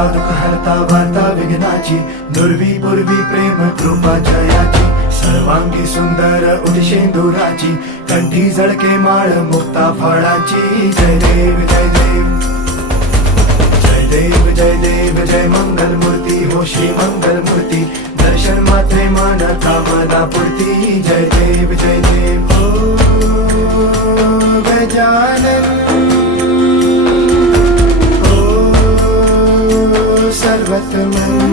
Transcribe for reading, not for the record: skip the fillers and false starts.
हरता दुःख हरता वार्ता विघ्नाची, दुर्वी पूर्वी प्रेम कृपा जयाची, सर्वांगी सुंदर उदिशेंदुराची, कंठी झळके माळ मुक्ता फळाची. जय देव जय देव जय देव जय देव जय मंगल मूर्ती हो श्री मंगल मूर्ती, दर्शन मात्रे मन कामना पूर्ती. जय देव जय देव हो गजानन हो सर्वतमन.